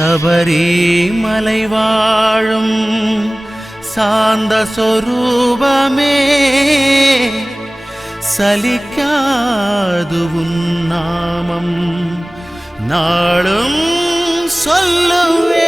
சபரிமலை வாழும் சாந்த சொரூபமே சலிக்காது உன் நாமம் நாளும் சொல்லுவே.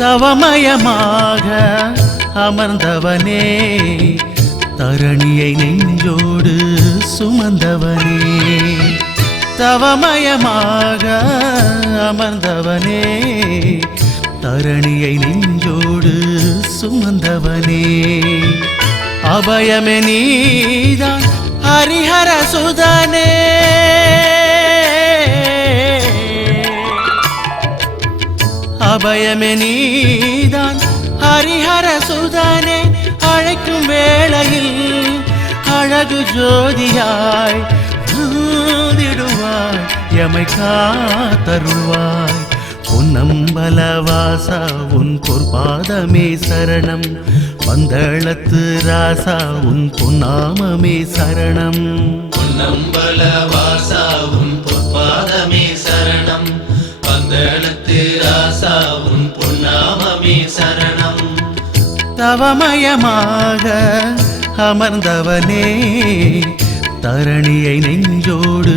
தவமயமாக அமர்ந்தவனே தரணியை நெஞ்சோடு சுமந்தவனே, தவமயமாக அமர்ந்தவனே தரணியை நெஞ்சோடு சுமந்தவனே, அபயமே நீதான் ஹரிஹர சுதனே, அபயமே நீதான் ஹரிஹர சுதனே, அழைக்கும் வேளையில் அழகு ஜோதியாய் ஊதிடுவாய் எமை காத்தருள்வாய். பொன்னம்பலவாசா உன் பொற்பாதமே சரணம், பந்தளத்து ராசா உன் பொன்னாமமே சரணம். பொன்னம்பலவாசா உன் பொற்பாதமே சரணம், பந்தளத்து ராசா உன் பொன்னாமமே சரணம். தவமயமாக அமர்ந்தவனே தரணியை நெஞ்சோடு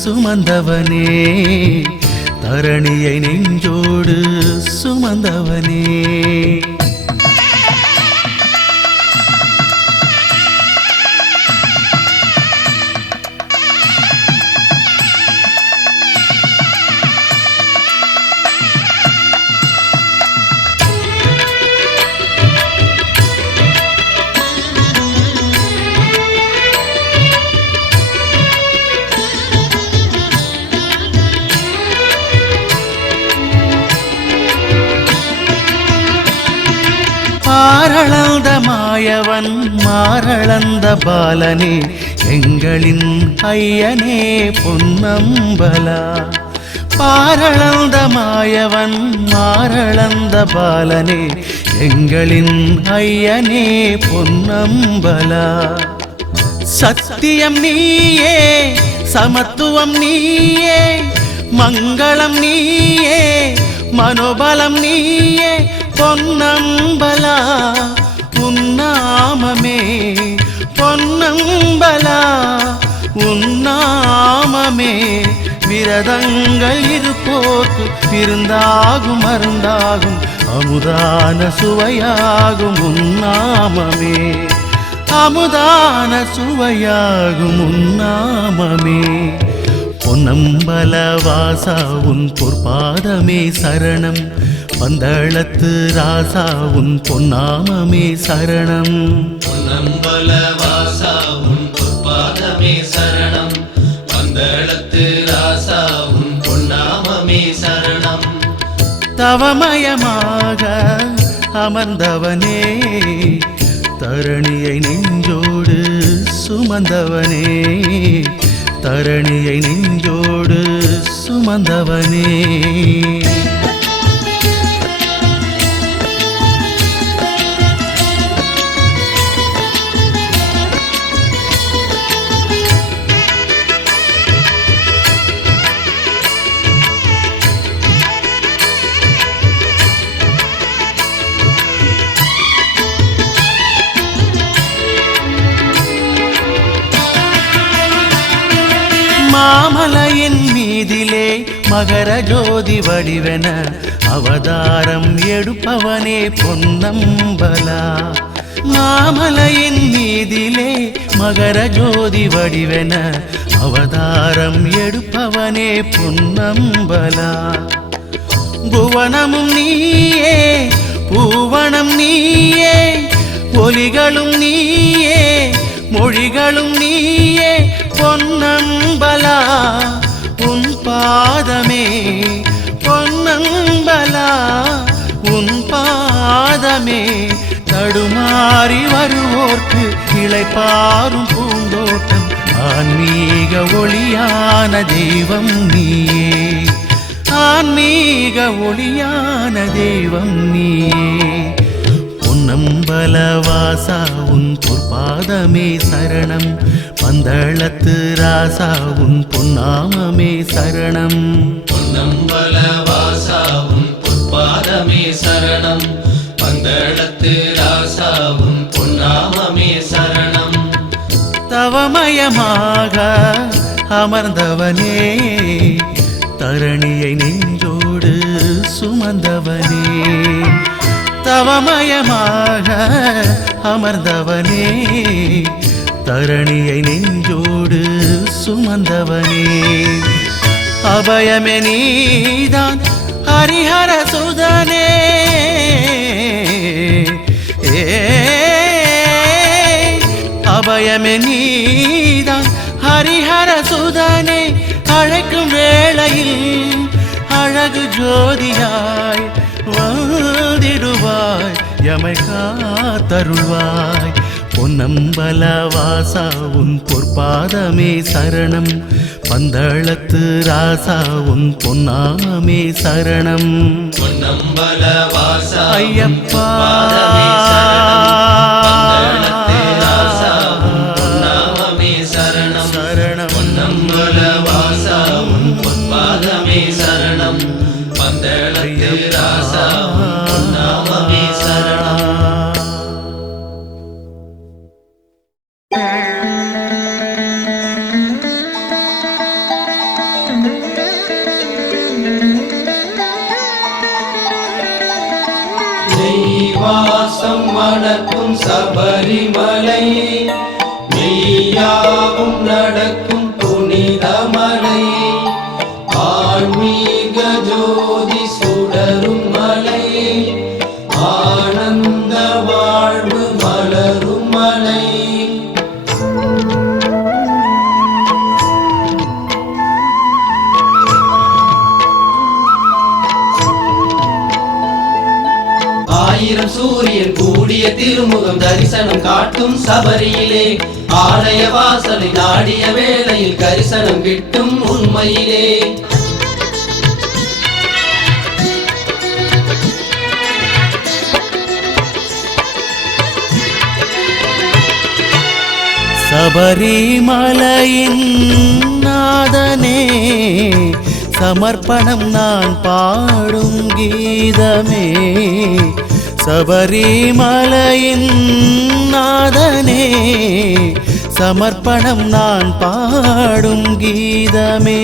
சுமந்தவனே, தரணியை நெஞ்சோடு சுமந்தவனே. மாரளந்த மாயவன் மாரளந்த பாலனே எங்களின் ஐயனே பொன்னம்பலா, மாரளந்த மாயவன் மாரளந்த பாலனே எங்களின் ஐயனே பொன்னம்பலா. சத்தியம் நீயே சமத்துவம் நீயே மங்களம் நீயே மனோபலம் நீயே பொன்னம்பலா, உன்னாமமே பொன்னம்பலா, உன்னாமமே விரதங்கள் இருப்போர்க்கு விருந்தாகும் மருந்தாகும் அமுதான சுவையாகும் உன்னாமமே, அமுதான சுவையாகும் உன்னாமமே. பொன்னம்பலவாசா உன் பொற்பாதமே சரணம், பந்தளத்து ராசா உன் பொன்னாமமே சரணம். பொன்னம்பலவாசா உன் பொற்பாதமே சரணம், பந்தளத்து ராசா உன் பொன்னாமமே சரணம். தவமயமாக அமர்ந்தவனே தரணியை நெஞ்சோடு சுமந்தவனே, தரணியை நெஞ்சோடு சுமந்தவனே. மாமலையின் மீதிலே மகர ஜோதி வடிவென அவதாரம் எடுப்பவனே பொன்னம்பலா, மாமலையின் மீதிலே மகர ஜோதி வடிவென அவதாரம் எடுப்பவனே பொன்னம்பலா. புவனமும் நீயே பூவனம் நீயே ஒலிகளும் நீயே மொழிகளும் நீயே பொன்னம்பலா, உன் பாதமே பொன்னம்பலா, உன் பாதமே தடுமாறி வருவோர்க்கு இளைப்பாறும் பூந்தோட்டம் ஆன்மீக ஒளியான தெய்வம் நீயே ஆன்மீக ஒளியான தெய்வம் நீயே பொன்னம்பலவாசா உன் பொற்பாதமே சரணம் பந்தளத்து ராசா உன் பொன்னாமமே சரணம் பொன்னம்பலவாசா உன் பொற்பாதமே சரணம் பந்தளத்து ராசா உன் பொன்னாமமே சரணம் தவமயமாக அமர்ந்தவனே தரணியை நெஞ்சோடு சுமந்தவனே தவமயமாக அமர்ந்தவனே தரணியை நெஞ்சோடு சுமந்தவனே அபயமே நீதான் ஹரிஹர சுதனே அபயமே நீதான் ஹரிஹர சுதனே அழைக்கும் வேளையில் அழகு ஜோதியாய் வாழ்ந்திடுவாய் எமை காத்தருள்வாய் பொன்னம்பலவாசா உன் பொற்பாதமே சரணம் பந்தளத்து ராசா உன் பொன்னாமமே சரணம் பொன்னம்பலவாசா ஐயப்பா சரணம் பொன்னம்பலவாசா உன் பொற்பாதமே சரணம் பந்தளத்து ராசா உன் பொன்னாமமே சரணம் நெய்வாசம் மணக்கும் சபரிமலை மெய்யாவும் நடக்கும் புனிதமலை ஆன்மீக ஜோதி சுடரும் மலை ஆனந்த வாழ்வு மலரும் மலை ஆயிரம் சூரியன் கூடிய திருமுகம் தரிசனம் காட்டும் சபரியிலே ஆலய வாசலை நாடிய வேளையில் கரிசனம் கிட்டும் உண்மையிலே சபரிமலையின் நாதனே சமர்ப்பணம் நான் பாடும் கீதமே சபரிமலையின் நாதனே சமர்ப்பணம் நான் பாடும் கீதமே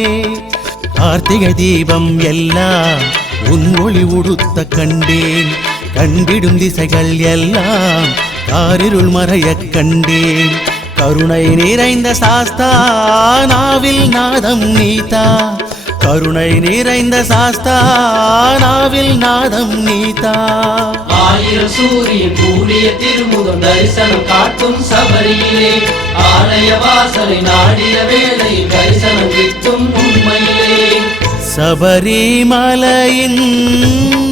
கார்த்திகை தீபம் எல்லாம் உன் ஒளி உடுத்த கண்டேன் கண்டிடும் திசைகள் எல்லாம் காரிருள் மறையக் கண்டேன் கருணை நிறைந்த சாஸ்தா நாவில் நாதம் நீதா கருணை நிறைந்த சாஸ்தா நாவில் நாதம் நீதா ஆயிரம் சூரியன் கூடிய திருமுகம் தரிசனம் காட்டும் சபரியிலே ஆலய வாசலை நாடிய வேளையில் தரிசனம் கிட்டும் உண்மையிலே சபரிமலையின்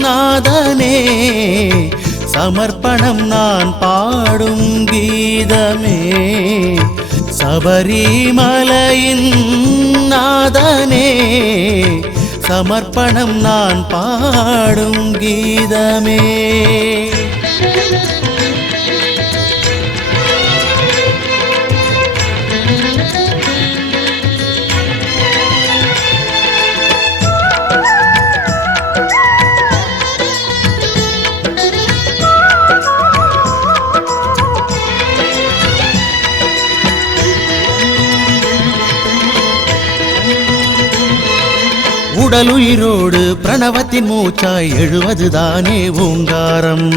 நாதனே சமர்ப்பணம் நான் பாடும் கீதமே சபரிமலையின் நாதனே சமர்ப்பணம் நான் பாடும் கீதமே உடலுயிரோடு பிரணவத்தின் மூச்சாய் எழுவதுதானே ஓங்காரம்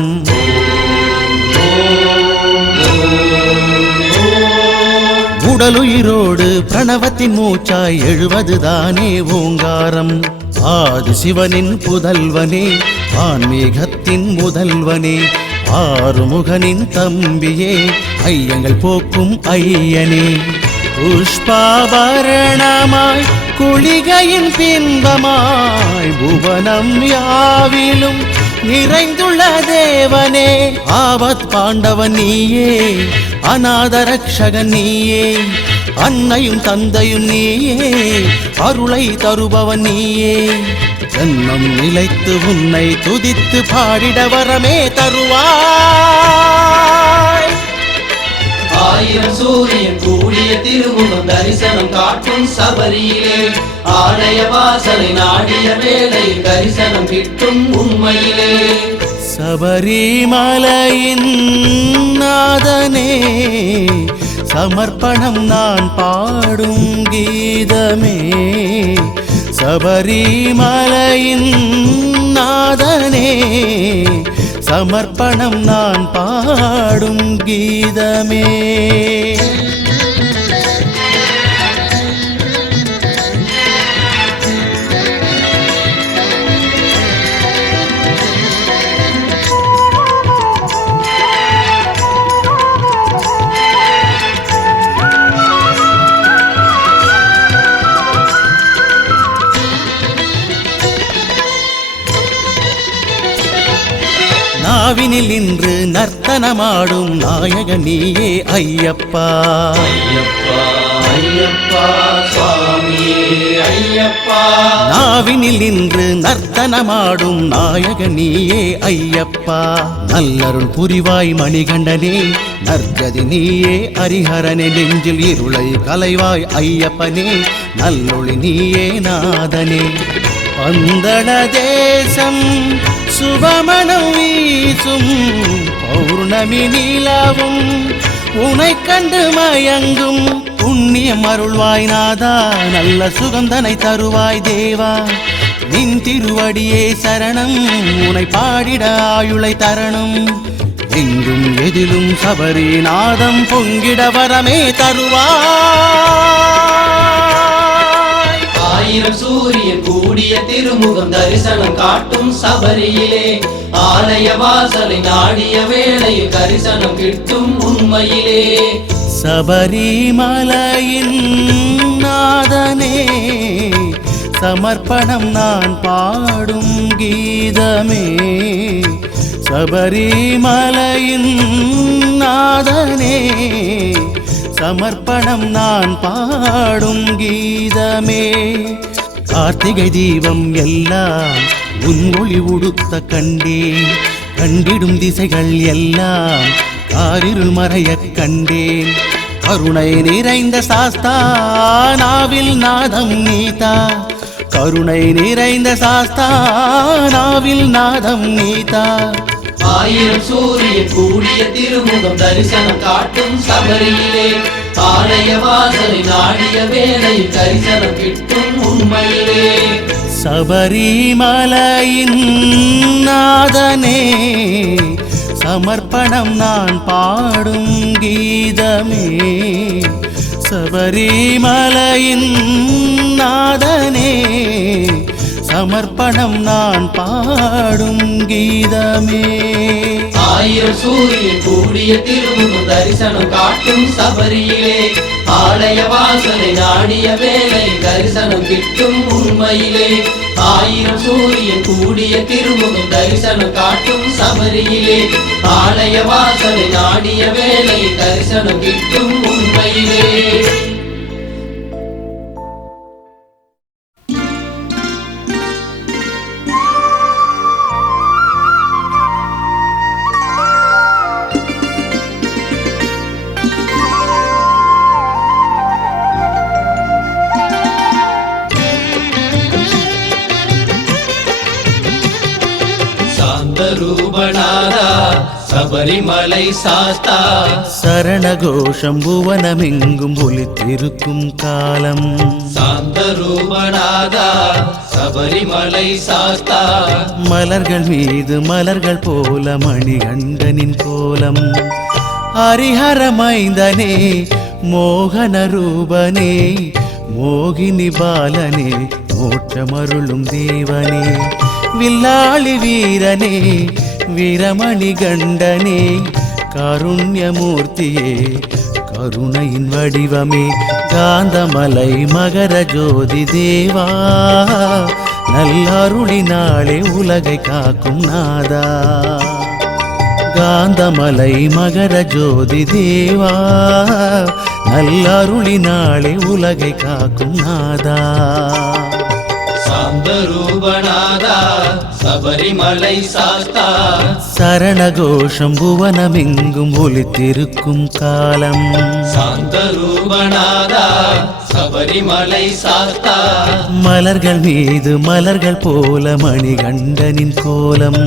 உடலுயிரோடு பிரணவத்தின் மூச்சாய் எழுவதுதானே ஓங்காரம் ஆதி சிவனின் புதல்வனே ஆன்மீகத்தின் முதல்வனே ஆறுமுகனின் தம்பியே ஐயங்கள் போக்கும் ஐயனே புஷ்பாபரணமாய் குளிகையின் பின்பமாய் புவனம் யாவிலும் நிறைந்துள்ள தேவனே ஆபத் பாண்டவன் நீயே அநாத ரக்ஷகன் நீயே அன்னையும் தந்தையும் நீயே அருளை தருபவன் நீயே ஜன்மம் நிலைத்து உன்னை துதித்து பாடிட வரமே தருவாய் ஆயிரம் சூரியன் கூடிய திருமுகம் தரிசனம் காட்டும் சபரியிலே ஆலய வாசலை நாடிய வேளை தரிசனம் கிட்டும் உண்மையிலே சபரிமலையின் நாதனே சமர்ப்பணம் நான் பாடும் கீதமே சபரிமலையின் நாதனே சமர்ப்பணம் நான் பாடும் கீதமே நாவினில் இன்று நர்த்தனமாடும் நாயக நீயே ஐயப்பா ஐயப்பா ஐயப்பா சுவாமியே ஐயப்பா நாவினில் இன்று நர்த்தனமாடும் நாயக நீயே ஐயப்பா நல்லருள் புரிவாய் மணிகண்டனே நற்கதி நீயே ஹரிஹரனே நெஞ்சில் இருளை கலைவாய் ஐயப்பனே நல்லொளி நீயே நாதனே பந்தள தேசம் சுபமனம் வீசும் பௌர்ணமி நிலவும் உனை கண்டு மயங்கும் புண்ணியம் அருள்வாய் நாதா நல்ல சுகந்தனை தருவாய் தேவா நின் திருவடியே சரணம் உனை பாடிட ஆயுளை தரணும் எங்கும் எதிலும் சபரிநாதம் பொங்கிட வரமே தருவாய் ஆயிரம் சூரியன் கூடிய திருமுகம் தரிசனம் காட்டும் சபரியிலே ஆலய வாசலை நாடிய வேளையில் தரிசனம் கிட்டும் உண்மையிலே சபரிமலையின் நாதனே சமர்ப்பணம் நான் பாடும் கீதமே சபரிமலையின் நாதனே சமர்ப்பணம் நான் பாடும் கீதமே கார்த்திகை தீபம் எல்லாம் உன் ஒளி உடுத்த கண்டேன் கண்டிடும் திசைகள் எல்லாம் காரிருள் மறையக் கண்டேன் கருணை நிறைந்த சாஸ்தா நாவில் நாதம் நீதா கருணை நிறைந்த சாஸ்தா நாவில் நாதம் நீதா ஆயிரம் சூரியன் கூடிய திருமுகம் தரிசனம் காட்டும் சபரியிலே ஆலய வாசலை நாடிய வேளையில் தரிசனம் கிட்டும் உண்மையிலே சபரிமலையின் நாதனே சமர்ப்பணம் நான் பாடும் கீதமே சபரிமலையின் நாதனே சமர்ப்பணம் நான் பாடும் கீதமே ஆயிரம் சூரியன் கூடிய திருமுகம் தரிசனம் காட்டும் சபரியிலே ஆலய வாசலை நாடிய வேளை தரிசனம் கிட்டும் உண்மையிலே ஆயிரம் சூரியன் கூடிய திருமுகம் தரிசனம் காட்டும் சபரியிலே ஆலய வாசலை நாடிய வேளை தரிசனம் கிட்டும் உண்மையிலே ரூபநாதா சபரிமலை சாஸ்தா சரணகோஷம் புவனமெங்கும் ஒலித்திருக்கும் காலம் சாந்த ரூபநாதா சபரிமலை சாஸ்தா மலர்கள் மீது மலர்கள் போல மணிகண்டனின் கோலம் ஹரிஹரமைந்தனே மோகன ரூபனே மோகினி பாலனே மோட்சமருளும் தேவனே வில்லாளி வீரனே வீரமணி கண்டனே காருண்யமூர்த்தியே கருணையின் வடிவமே காந்தமலை மகர ஜோதி தேவா நல்லருளினாலே உலகை காக்கும் நாதா. காந்தமலை மகர ஜோதி தேவா, நல்லருளினாலே உலகை காக்கும் நாதா. சாந்தரூபநாதா சபரிமலை சாஸ்தா, சரணகோஷம் புவனமெங்கும் ஒலித்திருக்கும் காலம். சாந்தரூபநாதா சபரிமலை சாஸ்தா, மலர்கள் மீது மலர்கள் போல மணிகண்டனின் கோலம்.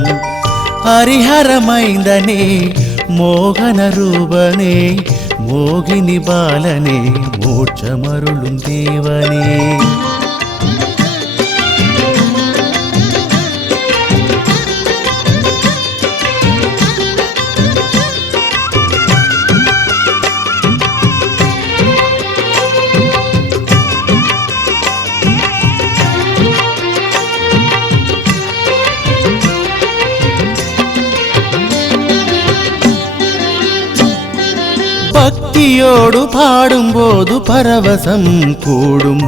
ஹரிஹரமைந்தனே மோகன ரூபனே, மோகினி பாலனே, மோட்சமருளும் தேவனே. பக்தியோடு பாடும்போது பரவசம் கூடும்,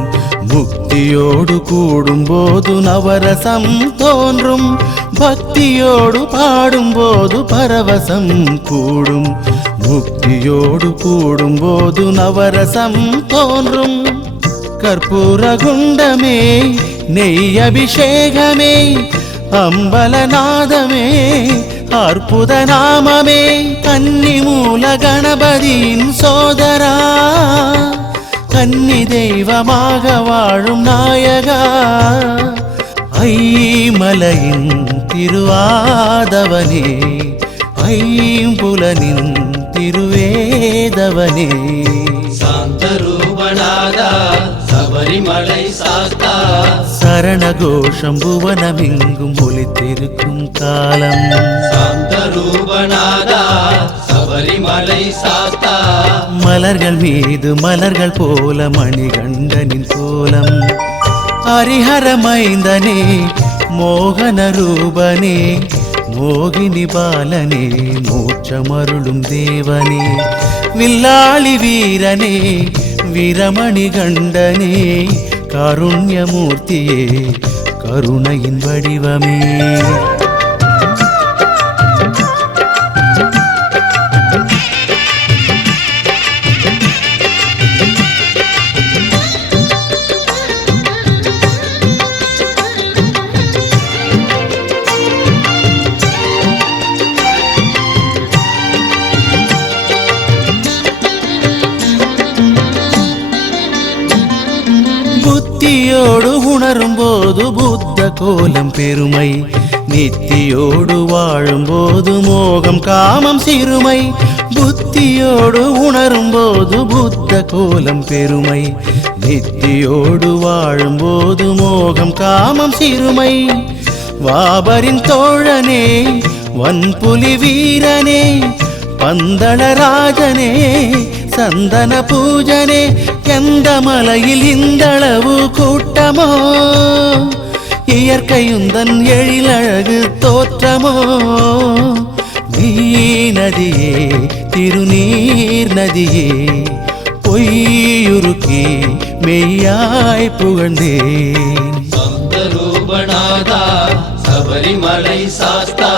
முக்தியோடு கூடும்போது நவரசம் தோன்றும். பக்தியோடு பாடும்போது பரவசம் கூடும், முக்தியோடு கூடும்போது நவரசம் தோன்றும். கற்பூர குண்டமே, நெய் அபிஷேகமே, அம்பலநாதமே, அற்புத நாமமே, கன்னி மூல கணபதியின் சோதரா, கன்னி தெய்வமாக வாழும் நாயகா. ஐமலையின் திருவாதவனே, ஐம்புலனின் திருவேதவனே. சாந்தரூபநாதா சபரிமலை சாஸ்தா, சரணகோஷம் புவனமெங்கும் ஒலித்திருக்கும் காலம். சாந்தரூபநாதா சபரிமலை சாஸ்தா, மலர்கள் மீது மலர்கள் போல மணிகண்டனின் கோலம். ஹரிஹரமைந்தனே மோகன ரூபனே, மோகினி பாலனே, மோட்சமருளும் தேவனே. வில்லாளி வீரனே, வீரமணி கண்டனே, காருண்யமூர்த்தியே, கருணையின் வடிவமே. புத்தியோடு உணரும் போது புத்த கோலம் பெருமை, நித்தியோடு வாழும்போது மோகம் காமம் சிறுமை. புத்தியோடு உணரும் போது புத்த கோலம் பெருமை, நித்தியோடு வாழும்போது மோகம் காமம் சிறுமை. வாபரின் தோழனே, வன்புலி வீரனே, பந்தளராஜனே, சந்தன பூஜனே. எந்த மலையில் இந்தளவு கூட்டமோ, இயற்கையுந்தன் எழிலழகு தோற்றமோ. நீ நதியே, திருநீர் நதியே, பொய்யுருக்கி மெய்யாய் புகழ்ந்தேன். சாந்தரூபநாதா சபரிமலை சாஸ்தா,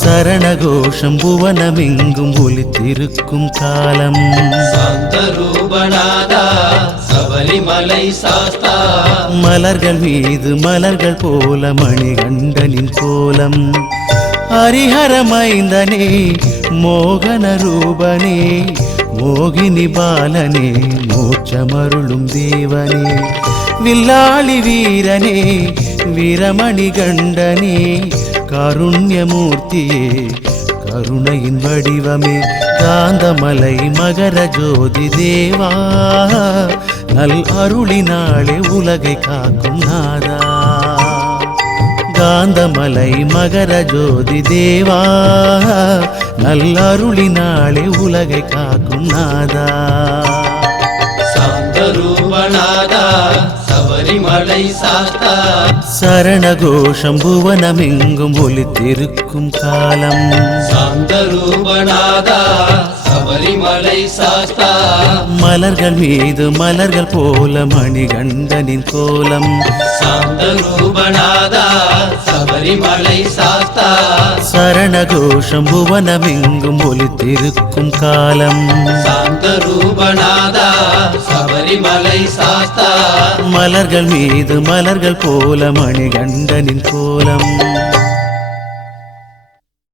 சரணகோஷம் புவனமெங்கும் ஒலித்திருக்கும் காலம். சாந்தரூபநாதா சபரிமலை சாஸ்தா, மலர்கள் மீது மலர்கள் போல மணிகண்டனின் கோலம். ஹரிஹரமைந்தனே மோகன ரூபனே, மோகினி பாலனே, மோட்சமருளும் தேவனே. வில்லாளி வீரனே, வீரமணி கண்டனே, காருண்யமூர்த்தியே, கருணையின் வடிவமே. காந்தமலை மகர ஜோதி தேவா, நல் அருளினாலே உலகை காக்கும் நாதா. காந்தமலை மகர ஜோதி தேவா, நல் அருளினாலே உலகை காக்கும் நாதா. சாந்தரூபநாதா சபரி சபரிமலை சாஸ்தா சரணகோஷம் புவனமெங்கும் ஒலித்திருக்கும் காலம் சாந்த ரூபநாதா சபரிமலை சாஸ்தா மலர்கள் மீது மலர்கள் போல மணிகண்டனின் கோலம் சாந்த ரூபநாதா சபரிமலை சாஸ்தா சரணகோஷம் புவனமெங்கும் ஒலித்திருக்கும் காலம் சாந்த ரூபநாதா சபரிமலை சாஸ்தா மலர்கள் மீது மலர்கள் போல மணிகண்டனின் கோலம்